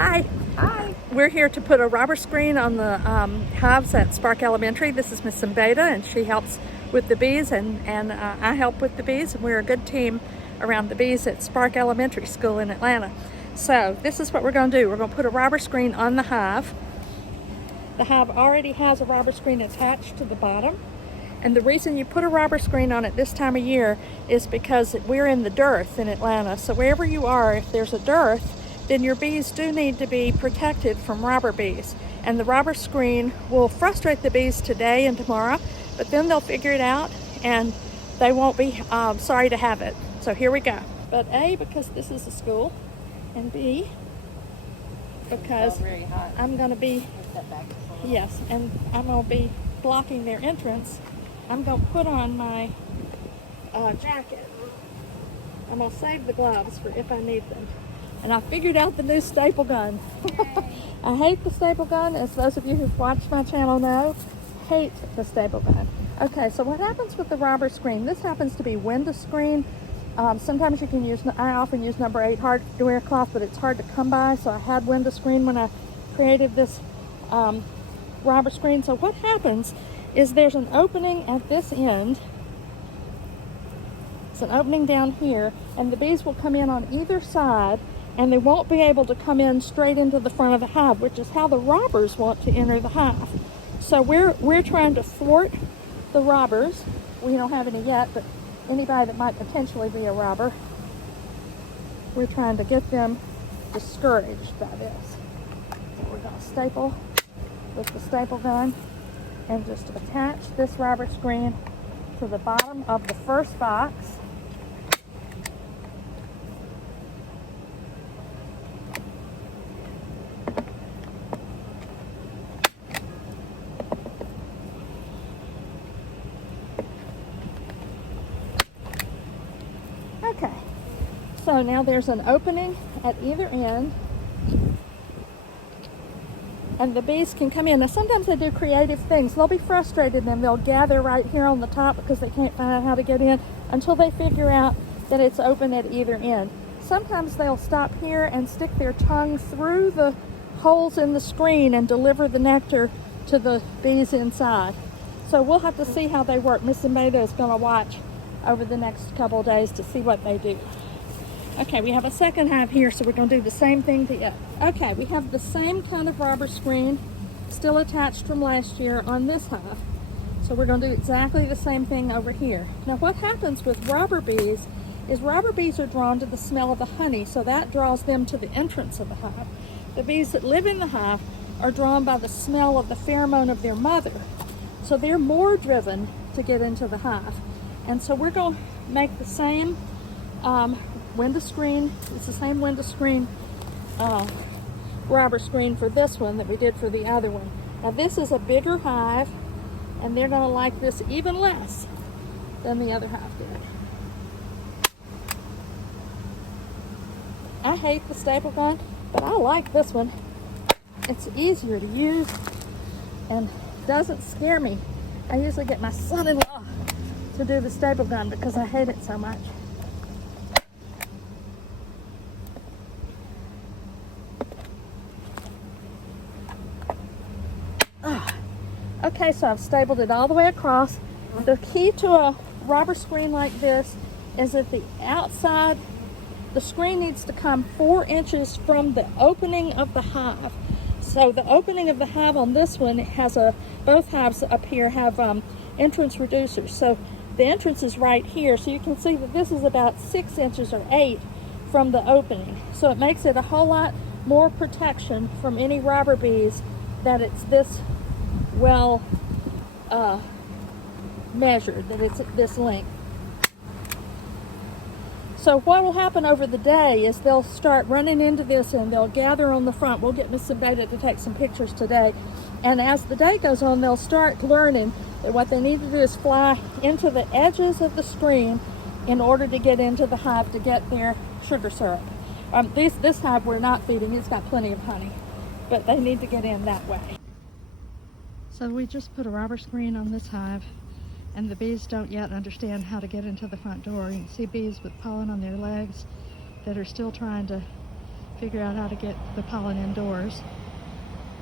Hi. Hi. We're here to put a robber screen on the hives at Spark Elementary. This is Miss Beta, and she helps with the bees, and I help with the bees, and we're a good team around the bees at Spark Elementary School in Atlanta. So this is what we're going to do. We're going to put a robber screen on the hive. The hive already has a robber screen attached to the bottom. And the reason you put a robber screen on it this time of year is because we're in the dearth in Atlanta. So wherever you are, if there's a dearth, then your bees do need to be protected from robber bees. And the robber screen will frustrate the bees today and tomorrow, but then they'll figure it out and they won't be sorry to have it. So here we go. But A, because this is a school, and B, because I'm going to be, yes, and I'm going to be blocking their entrance. I'm going to put on my jacket. I'm going to save the gloves for if I need them. And I figured out the new staple gun. I hate the staple gun, as those of you who've watched my channel know. Hate the staple gun. Okay, so what happens with the robber screen? This happens to be window screen. Sometimes you can use, I often use number 8 hardware cloth, but it's hard to come by, so I had window screen when I created this robber screen. So what happens is there's an opening at this end. It's an opening down here, and the bees will come in on either side, and they won't be able to come in straight into the front of the hive, which is how the robbers want to enter the hive. So we're trying to thwart the robbers. We don't have any yet, but anybody that might potentially be a robber, we're trying to get them discouraged by this. So we're going to staple with the staple gun and just attach this robber screen to the bottom of the first box. Okay, so now there's an opening at either end, and the bees can come in. Now sometimes they do creative things. They'll be frustrated and they'll gather right here on the top because they can't find out how to get in until they figure out that it's open at either end. Sometimes they'll stop here and stick their tongue through the holes in the screen and deliver the nectar to the bees inside. So we'll have to see how they work. Miss Beta is going to watch over the next couple of days to see what they do. Okay, we have a second hive here, so we're going to do the same thing to it. Okay, we have the same kind of robber screen still attached from last year on this hive. So we're going to do exactly the same thing over here. Now what happens with robber bees is robber bees are drawn to the smell of the honey, so that draws them to the entrance of the hive. The bees that live in the hive are drawn by the smell of the pheromone of their mother. So they're more driven to get into the hive. And so we're going to make the same window screen. It's the same window screen, robber screen for this one that we did for the other one. Now this is a bigger hive, and they're going to like this even less than the other hive did. I hate the staple gun, but I like this one. It's easier to use and doesn't scare me. I usually get my son-in-law to do the staple gun because I hate it so much. Okay, so I've stapled it all the way across. The key to a robber screen like this is that the outside, the screen needs to come 4 inches from the opening of the hive. So the opening of the hive on this one has both hives up here have entrance reducers. So the entrance is right here. So you can see that this is about 6 inches or 8 from the opening. So it makes it a whole lot more protection from any robber bees that it's this well measured, that it's at this length. So what will happen over the day is they'll start running into this and they'll gather on the front. We'll get Miss Beta to take some pictures today. And as the day goes on, they'll start learning that what they need to do is fly into the edges of the screen in order to get into the hive to get their sugar syrup. This hive we're not feeding, it's got plenty of honey, but they need to get in that way. So we just put a robber screen on this hive, and the bees don't yet understand how to get into the front door. You can see bees with pollen on their legs that are still trying to figure out how to get the pollen indoors.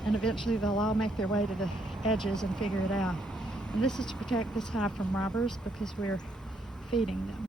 And eventually they'll all make their way to the edges and figure it out. And this is to protect this hive from robbers because we're feeding them.